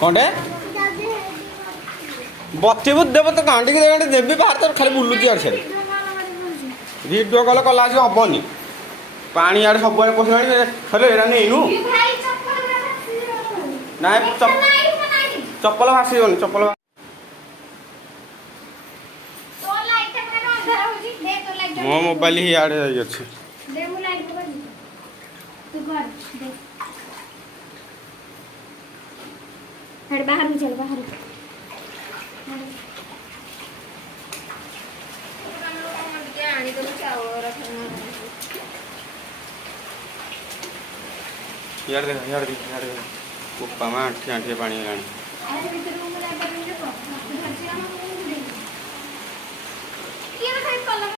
कौन बत्ती देव तो गांडी की देवी बाहर तो खाली बुलूची आड़ से भिडियो कल कला हेनी पानी आड़े सब पशा हेल्ले नहीं ना चप्पल भासीगनी चप्पल मो मोबाइल ही आड़े अच्छे बाहर चल बाहर यार देख यार देख यार देख पप्पा माँ आठे आठे पानी लानी